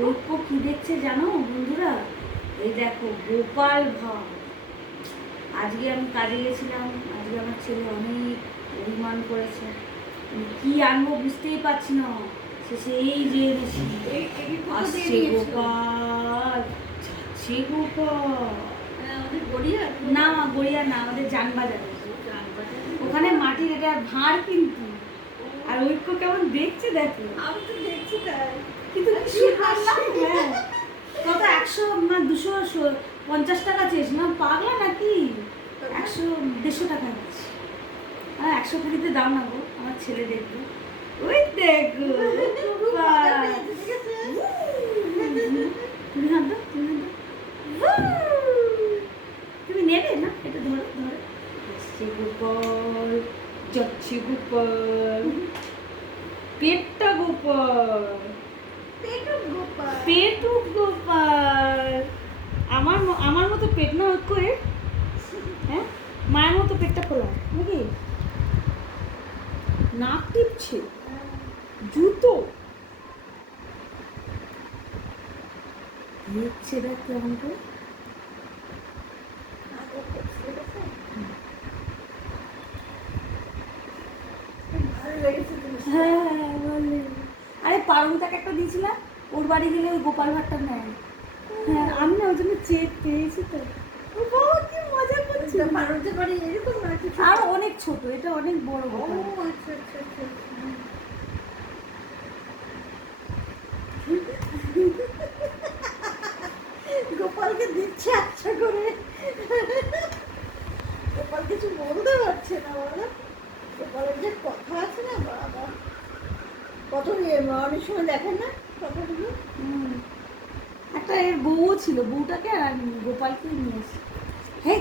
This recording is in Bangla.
ঐক্য কি দেখছে জানো বন্ধুরা? এই দেখো গোপাল ভাঁড়। আজকে আমি কাজে গেছিলাম, আজকে আমার ছেলে অনেক অভিমান করেছে। আমি কি আনবো বুঝতেই পারছি না। শেষে এই যে এনেছি, আসছে গোপাল, যাচ্ছে গোপাল। না গড়িয়া না, আমাদের যানবাজার। ওখানে মাটির এটা ভাঁড় কিন্তু। আর ঐক্য কেমন দেখছে দেখো। আমি তো দেখছি তাই, কিন্তু হ্যাঁ কত 100 না 250 টাকা চেয়েছ না, পাগলা নাকি? 100-150 টাকা দিচ্ছি। 120-তে দাও না গো, আমার ছেলে দেখবে। ওই দেখো তুমি হাত দাও, তুমি হাত দাও। তুমি নেবে না? এটা ধরো ধরো। আসছে গোপাল, যাচ্ছে গোপাল, পেটটা গোপাল, পেটুক গোপাল। আমার মতো পেট না করে, হ্যাঁ মায়ের মতো পেটটা খোলা নাকি? নাক টিপছে, জুতো দেখছে, দেখ কেমন করে। হ্যাঁ বলে, আরে পারমিতাকে একটা দিয়েছিলাম, ওর বাড়ি গেলে ওই গোপাল ভাতটা নেয়। হ্যাঁ আমি না ওই জন্য চেক পেয়েছি তো। ও বাবা কি মজা করছে। ভারতের বাড়ি এরকম নাকি? আর অনেক ছোট, এটা অনেক বড় ও গোপাল। আচ্ছা আচ্ছা আচ্ছা। গোপালকে দিচ্ছে আচ্ছা করে, গোপাল কিছু বলতে পারছে না বলো। গোপালের যে কথা আছে না বাবা, কত অনেক সময় দেখেন না কথাগুলো। একটা এর বউও ছিল, বউটাকে আর গোপালকে নিয়ে এসে, হ্যাঁ